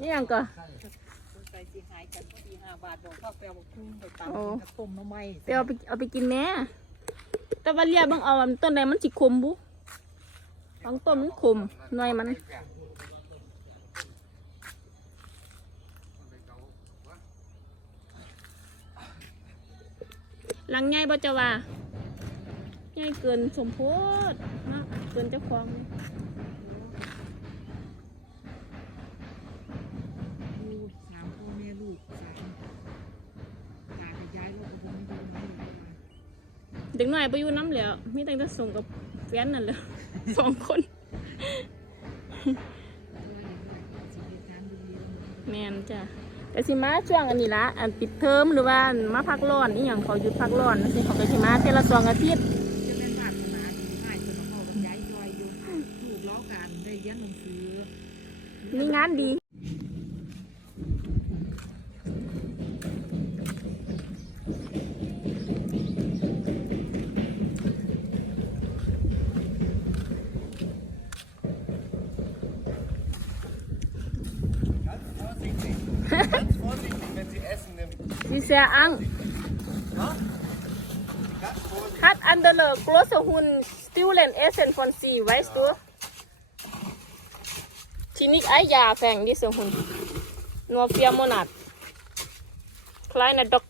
นี่ยังก็ใส่สีหายกันพอดีห้าบาทบอกข้าวแปลว่าคุ้งไปตามโอ้กระต้มน้ำไม้ไปเอาไปเอาไปกินแหน่แต่ว่าเรียกเบางเอาอันต้นใดมันสิขมบุบางต้นมันขมหน่วยมันหลังใหญ่บ่เจะว่าใหญ่เกินสมโพธเนาะเกินเจ้าของ เด็กหน่อยไปอยู่น้ำแล้วมีแต่จะส่งกับแฟนนั่นแหละสองคนแมนจ้ะแต่สิมาช่วงอันนี้ละอันปิดเทอมหรือว่ามาพักร้อนนี่อย่างเขาหยุดพักร้อนนั่นสิเขาก็สิมาเทอละสองอาทิตย์จะแม่นวาสนาดีง่ายจนมาเข้ากับยายจอยอยู่ลูกล้อกันได้เรียนหนังสือมีงานดี สติลเลนเอเซนฟอนซีไวส์ตัวทีนี้ไอยาแฝงดิสหุนนัวเฟียโมนัดคล้ายนะดอก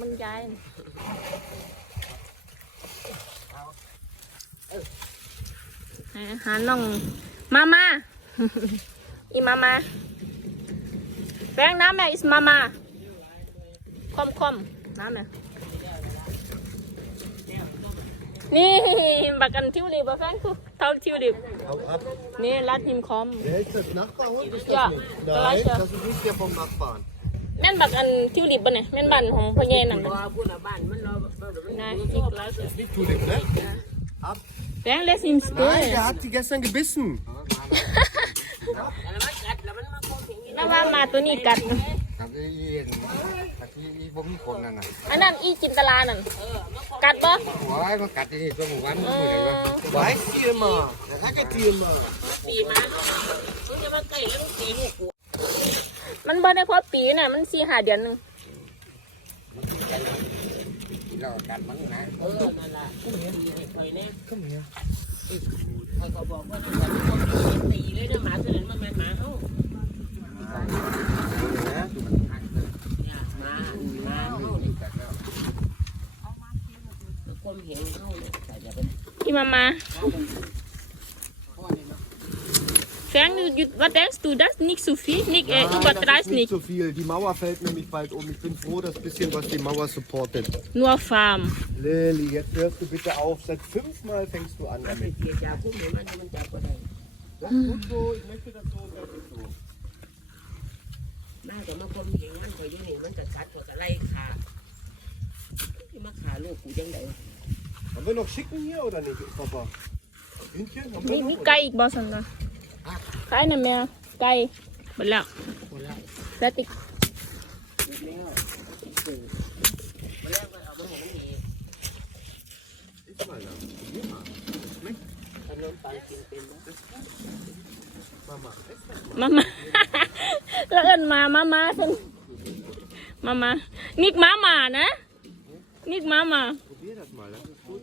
มันยายนี่ให้อาหาน้องมามาอีมามา แฝงน้ำแม่อิสมามาคอมคอมน้ำเนี่ยนี่บักกันทิวลิปบักกันคือเท่าทิวลิป Hau ab. นี่รัดหิมคอม Wer ist das? Nachbarhund? Ist das Ja, nicht? der Nein, Leiche. das ist nicht der vom Nachbarn. แม่นบักอันทิวลิปบ่เนี่ยแม่นบันของพ่อใหญ่นั่นพน่ะอพูดละบ้านมันรอมันนะอีกแล้ว Das ist nicht Tulip, ne? Ab. แบงเลสหิมสตัว Nein, der hat die gestern gebissen. คงถึงนี่น่าว่ามาตัวนี้กัด ครับอีอีอันที่อีบ่มีคนนั่นน่ะอันนั้นอีจินตลานั่นกัดบ่โอ้ยมันกัดที่นี่ตัวหมู่บ้านมันอยู่ไหนวะ Weiß die immer. Der ärgert die immer. ปีมามึงจะมาใกล้แล้วมึงตีลูกกูมันบ่ได้พอปีน่ะ มันสี่ห้าเดือนหนึงเรากัดมันนะเออนั่นล่ะตีให้คอยแน่เขาก็บอกว่ามันตีเลยนะหมาตัวนั้นมันเป็นหมาเฮาเนี่ยหมาหมาเฮาเนี่ยคนเห็นเฮาเนี่ยแต่อย่า เป็นอีมามาแฟงยูวัดแดงสตูดัสนิกซูฟีนิกเอ Nein, อุบัต das ราย ist สนิก nicht so viel. Die Mauer fällt nämlich bald um. Ich bin froh, das bisschen, was die Mauer supportet. นัวฟาร์ม Lilly, jetzt hörst du bitte auf. Seit fünfmal fängst du an ถ้าไป damit. เสียยาพวกนี้มันมันจับก็ได้ Das ist gut so. Ich möchte das so und das ist so. น่าจะมาคนเห็นมันคอยอยู่นี่มันจะกัดกว่าไล่ขาที่มาขาลูกกูจังได Haben wir noch Chicken hier oder nicht, Papa? Hühnchen? Haben มี wir มี noch? ไก่อีกบอสันนะขายน่ะแม่ไก่หมดแล้วคนละสติกแล้วตื่นมาแล้วก็เอามาให้มันเอง Iss mal, ja. Nimm mal. ขนมปังกินเป็นบ่ Mama, ess das. มามา แล้วเอินมามามาสันมามานิกมามานะนิกมามา Probier das mal. Das ist gut.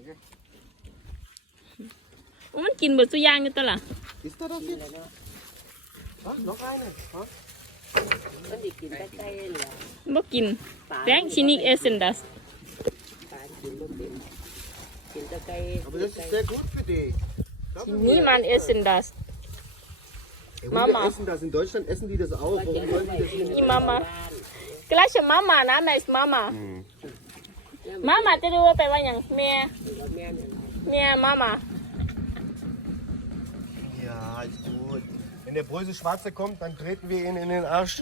มันกินเบิดสุอยางอยู่ตวละ Ist da das jetzt? Was? Noch eine? Was? มันสิกินแต่ไก่เหรอบ่กินแตงชินิกเอเซนดัสปลากินบ่เป็นกินแต่ไก่ Aber das ist sehr gut für dich. Glaub mir. นี่มันเอเซนดัส Ey, Mama. Hunde essen das. In Deutschland essen die das auch. Warum wollen die das hier อี nicht? มามากลาชมามานะแม่สมามามามาจะดูว่าไปลว่าอย่างแม่แม่เนี่ยแม่มามา Ja, ist gut. Wenn der böse Schwarze kommt, dann treten wir ihn in den Arsch.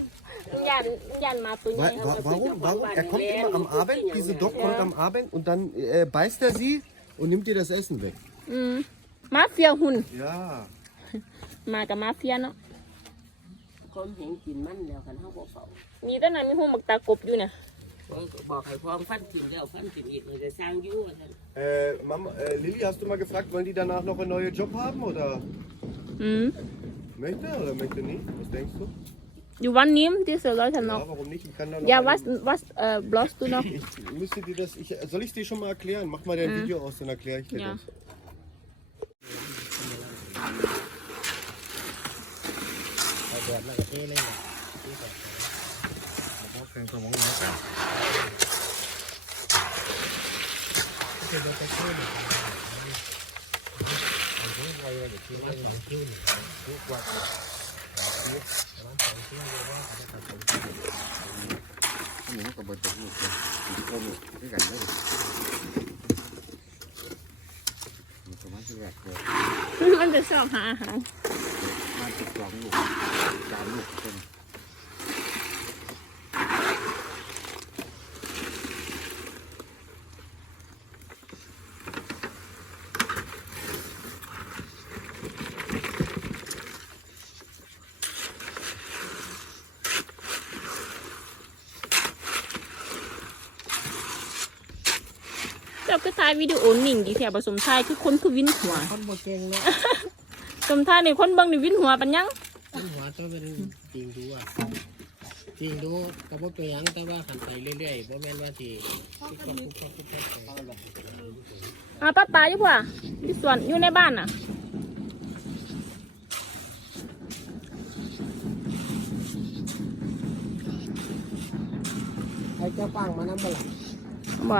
ยันยันมาตัวนี้ Wa- wa- Warum? Warum? Er kommt immer am Abend, diese Dog kommt am Abend und dann äh, beißt er sie und nimmt ihr das Essen weg. อืมมาเฟียหุ่น Ja. มากับมาเฟียเนาะ คนเห็นกินมันแล้วกันเฮาบ่เฝ้า มีตั้งนั้นมีหูหมักตากบอยู่เนี่ย บอกให้พร้อมฟันกินแล้วฟันกินอีกเลยจะสร้างอยู่ว่าซั่น Äh, Mama, äh, Lilly, hast du mal gefragt, wollen die danach noch einen neuen Job haben oder? อืม Möchte er oder möchte nicht? Was denkst du? you want name diese Leute Ja, noch warum nicht? Ich kann da noch ja eine- was was äh, brauchst du noch Ich müsste dir das. Ich, soll ich dir schon mal erklären? Mach mal dein Video aus, dann erkläre ich dir Ja. das. เอาแบบแล้วก็เทเลยนะบอกเป็นสมองนะครับอันนี้ก็บดตกลูกเลยโอ้โหด้วยกันเลยมันก็มันจะแหลกเลยมันจะชอบหาอาหาร มาติดสองลูกสามลูกเป็นเจ้าก็ถ่ายวิดีโอหนิ่งดีแถวผสมชายคือคนคือวินหัว คนบ่เก่งเนาะ สมชายในคนเบิ่งในวินหัวปัญญังคนหัวต้องเป็นจริงดูอะจริงดูก็บ่เป็นหยังแต่ว่าขันไปเรื่อยๆบ่แม่นว่าที่ที่ก็คุกคักคุกคักไปอ่าป้าปลาอยู่ป่ะที่สวนอยู่ในบ้านน่ะใครจะฟังมานำบ่ล่ะบ่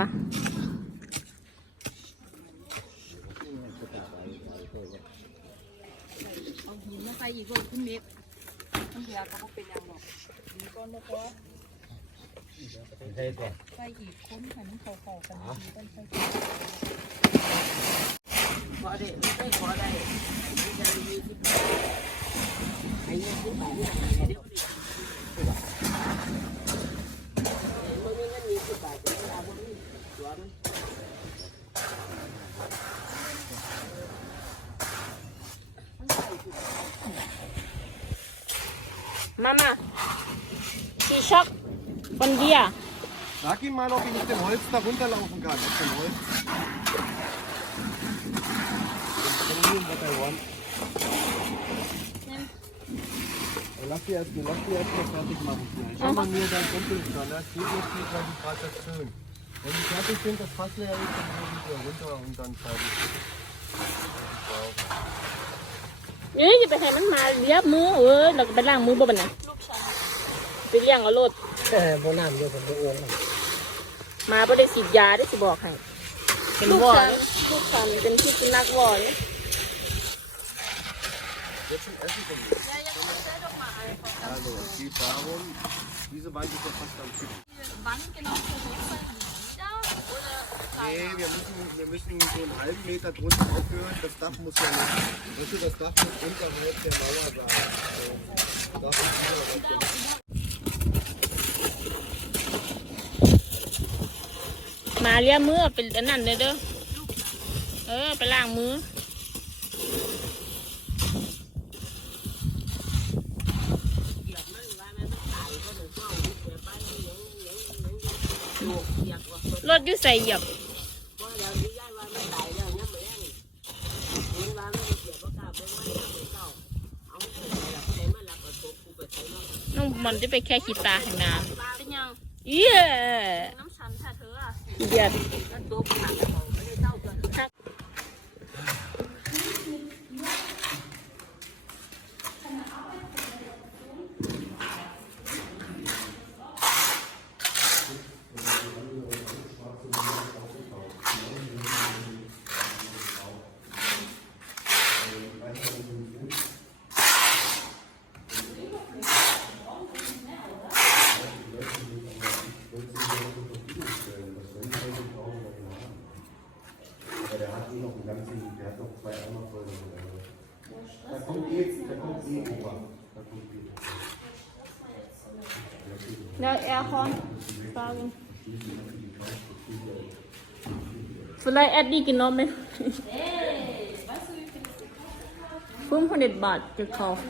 เอา หินมาใส่อีกรถขึ้นเม็ดมันเหลือก็บ่เป็นหยังหรอกหินก้อนบ่พอใส่อีกคนให้มันเข้าๆกันดีๆต้นใส่ขอได้ไม่ได้ขอได้ไม่ได้มีสิบบาทไอ้ยี่สิบบาทเนี่ยเดี๋ยวดิเมื่อมีเงินมีสิบบาทจะเอาบ่มีสวน มามาชีช็อกคนเดีย Sag ihm mal, ob ich mit dem Holz da runterlaufen kann. Mit dem Holz. Tell him what I want. Ja, Lass die erst, lass die erst mal fertig machen. vielleicht. Schau mal mir dein Kumpel an. Das geht jetzt nicht, weil die gerade das schön. Wenn die fertig sind, das Fass leer ist, dann gehen die wieder runter und dann fertig. เอ้ยจะไปให้มันมาเลียบมือเอ้ยเราก็ไปล้างมือบ่บันน่ะ ไปเลี้ยงเอาโลดเออบ่น้ำเดียวผมบ่โอ่งมาบ่ได้ฉีดยาได้สิบอกให้เป็นวอเนี่ยลูกฉันเป็นที่สุนัขวอเนี่ยาเลียมือเป็นอันนั้นเด้อเด้อ เออ ไปล้างมือรถอยู่ใส่เหยียบน้องมันจะไปแค่ขีตาข้างหน้าเป็นยัง เย้น้ำชันแท้เธ ออะ เดือด แล้วแอร์คอนฟัง Vielleicht hat die genommen. 500 Baht gekauft.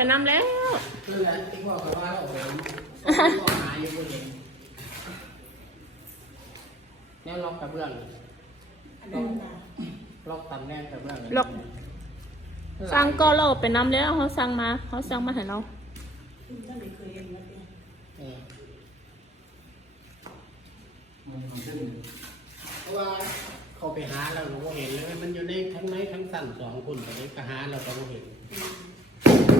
ไปน้ำแล้วนั่นแหละที่พ่อเขาว่าเราเห็นพ่อหาอยู่บนเห็นแนวล็อกกระเบื้องล็อกล็อกตำแหน่งกระเบื้องล็อกสั่งก็เราไปน้ำแล้วเขาสั่งมาเขาสั่งมาให้เราเออเพราะว่าเขาไปหาเราเราก็เห็นเลยมันอยู่ในทั้งไม้ทั้งสั่นสองคนแต่นี้ก็หาเราก็บ่เห็นนี่อยู่หน่